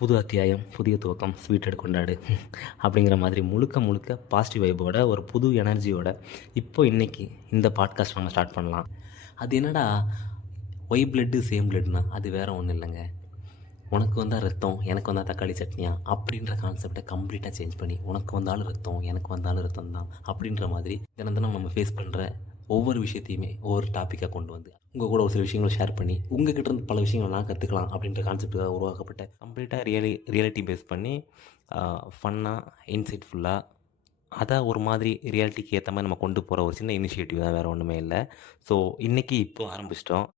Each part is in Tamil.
புது அத்தியாயம், புதிய துவக்கம், ஸ்வீட்டட் கொண்டாடு அப்படிங்கிற மாதிரி முழுக்க முழுக்க பாசிட்டிவ் வைப்போட ஒரு புது எனர்ஜியோட இப்போ இன்றைக்கி இந்த பாட்காஸ்ட் நம்ம ஸ்டார்ட் பண்ணலாம். அது என்னடா ஒய் பிளட்டு சேம் பிளட்னா அது வேறு ஒன்றும் இல்லைங்க. உனக்கு வந்தால் ரத்தம், எனக்கு வந்தால் தக்காளி சட்னியா அப்படின்ற கான்செப்டை கம்ப்ளீட்டாக சேஞ்ச் பண்ணி உனக்கு வந்தாலும் ரத்தம், எனக்கு வந்தாலும் ரத்தம் தான் அப்படின்ற மாதிரி தினம் தினம் நம்ம ஃபேஸ் பண்ணுற ஒவ்வொரு விஷயத்தையுமே ஒவ்வொரு டாப்பிக்காக கொண்டு வந்து உங்கள் கூட ஒரு சில விஷயங்களை ஷேர் பண்ணி உங்ககிட்ட இருந்து பல விஷயங்கள் நான் கற்றுக்கலாம் அப்படின்ற கான்செப்டுக்காக உருவாக்கப்பட்ட கம்ப்ளீட்டாக ரியாலிட்டி பேஸ் பண்ணி ஃபன்னாக இன்சைட்ஃபுல்லாக அதை ஒரு மாதிரி ரியாலிட்டிக்கு ஏற்ற மாதிரி நம்ம கொண்டு போகிற ஒரு சின்ன இனிஷியேட்டிவ் தான், வேறு ஒன்றுமே இல்லை. ஸோ இன்றைக்கி இப்போ ஆரம்பிச்சிட்டோம்.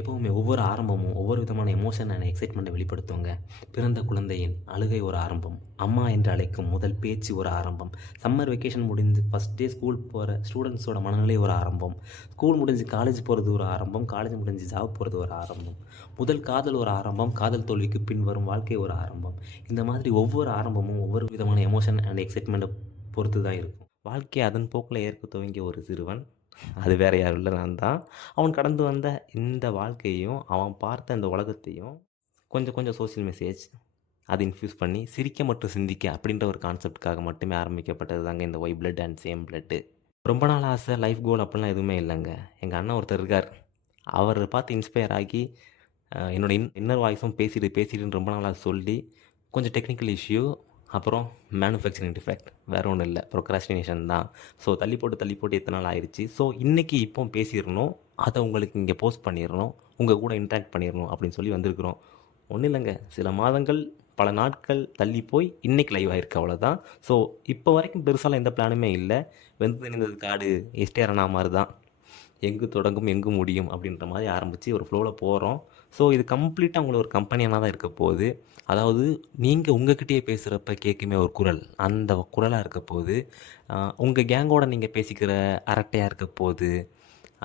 எப்போவுமே ஒவ்வொரு ஆரம்பமும் ஒவ்வொரு விதமான எமோஷன் அண்ட் எக்ஸைட்மெண்ட்டை வெளிப்படுத்துவாங்க. பிறந்த குழந்தையின் அழுகை ஒரு ஆரம்பம், அம்மா என்று அழைக்கும் முதல் பேச்சு ஒரு ஆரம்பம், சம்மர் வெக்கேஷன் முடிஞ்சு ஃபஸ்ட் டே ஸ்கூல் போகிற ஸ்டூடெண்ட்ஸோட மனநிலை ஒரு ஆரம்பம், ஸ்கூல் முடிஞ்சு காலேஜ் போகிறது ஒரு ஆரம்பம், காலேஜ் முடிஞ்சு ஜாப் போகிறது ஒரு ஆரம்பம், முதல் காதல் ஒரு ஆரம்பம், காதல் தோல்விக்கு பின் வரும் வாழ்க்கை ஒரு ஆரம்பம். இந்த மாதிரி ஒவ்வொரு ஆரம்பமும் ஒவ்வொரு விதமான எமோஷன் அண்ட் எக்ஸைட்மெண்ட்டை பொறுத்து தான் இருக்கும். வாழ்க்கையை அதன் போக்கில் ஏற்க துவங்கிய ஒரு சிறுவன், அது வேறு யாரும் இல்லை, நான் தான். அவன் கடந்து வந்த இந்த வாழ்க்கையையும் அவன் பார்த்த இந்த உலகத்தையும் கொஞ்சம் கொஞ்சம் சோசியல் மெசேஜ் அது இன்ஃப்யூஸ் பண்ணி சிரிக்க மற்றும் சிந்திக்க அப்படின்ற ஒரு கான்செப்டுக்காக மட்டுமே ஆரம்பிக்கப்பட்டது தாங்க இந்த why blood and same blood. ரொம்ப நாள் ஆசை, லைஃப் கோல் அப்படிலாம் எதுவுமே இல்லைங்க. எங்கள் அண்ணன் ஒருத்தர் இருக்கார், அவர் பார்த்து இன்ஸ்பயர் ஆகி என்னோடய இன்னர் வாய்ஸும் பேசிட்டுன்னு ரொம்ப நாளாக சொல்லி கொஞ்சம் டெக்னிக்கல் இஷ்யூ, அப்புறம் மேனுஃபேக்சரிங் டிஃபெக்ட், வேறு ஒன்றும் இல்லை, ப்ரொக்ராஸ்டினேஷன் தான். ஸோ தள்ளி போட்டு எத்தனை நாள் ஆயிடுச்சு. ஸோ இன்றைக்கி இப்போ பேசிடணும், அதை உங்களுக்கு இங்கே போஸ்ட் பண்ணிடணும், உங்கள் கூட இன்ட்ராக்ட் பண்ணிடணும் அப்படின்னு சொல்லி வந்திருக்கிறோம். ஒன்றும் இல்லைங்க, சில மாதங்கள் பல நாட்கள் தள்ளி போய் இன்றைக்கி லைவ் ஆகிருக்கு, அவ்வளோதான். ஸோ இப்போ வரைக்கும் பெருசாலாம் எந்த பிளானுமே இல்லை. வெந்து நின்றது காடு எஸ்டேரனா மாதிரி தான், எங்கு தொடங்கும் எங்கு முடியும் அப்படின்ற மாதிரி ஆரம்பித்து ஒரு ஃப்ளோவில் போகிறோம். ஸோ இது கம்ப்ளீட்டாக உங்களை ஒரு கம்பெனியாக தான் இருக்க போகுது. அதாவது நீங்கள் உங்கள்கிட்டயே பேசுகிறப்ப கேட்குமே ஒரு குரல், அந்த குரலாக இருக்க போகுது. உங்கள் கேங்கோட நீங்கள் பேசிக்கிற அரட்டையாக இருக்க போகுது,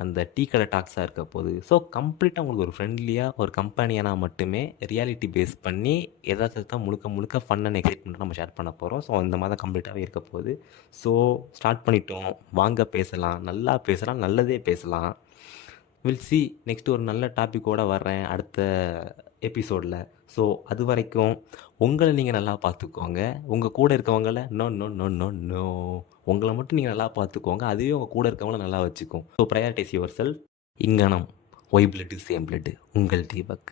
அந்த டீ கடை டாக்ஸாக இருக்க போகுது. ஸோ கம்ப்ளீட்டாக உங்களுக்கு ஒரு ஃப்ரெண்ட்லியாக ஒரு கம்பெனியாக மட்டுமே ரியாலிட்டி பேஸ் பண்ணி எதாவது தான் முழுக்க ஃபன் அண்ட் எக்ஸைட்மெண்ட் நம்ம ஷேர் பண்ண போகிறோம். ஸோ இந்த மாதிரி கம்ப்ளீட்டாகவே இருக்க போகுது. ஸோ ஸ்டார்ட் பண்ணிட்டோம், வாங்க பேசலாம், நல்லா பேசலாம், நல்லதே பேசலாம். வில் சி நெக்ஸ்ட்டு ஒரு நல்ல டாப்பிக்கோடு வர்றேன் அடுத்த எபிசோடில். ஸோ அது வரைக்கும் உங்களை நீங்கள் நல்லா பார்த்துக்கோங்க, உங்கள் கூட இருக்கவங்கள no no no no no உங்களை மட்டும் நீங்கள் நல்லா பார்த்துக்கோங்க, அதுவே உங்கள் கூட இருக்கவங்கள நல்லா வச்சுக்கும். So prioritize yourself. இங்கனம் ஒய் பிளட்டு சேம் பிளட்டு, உங்கள் தீபக்.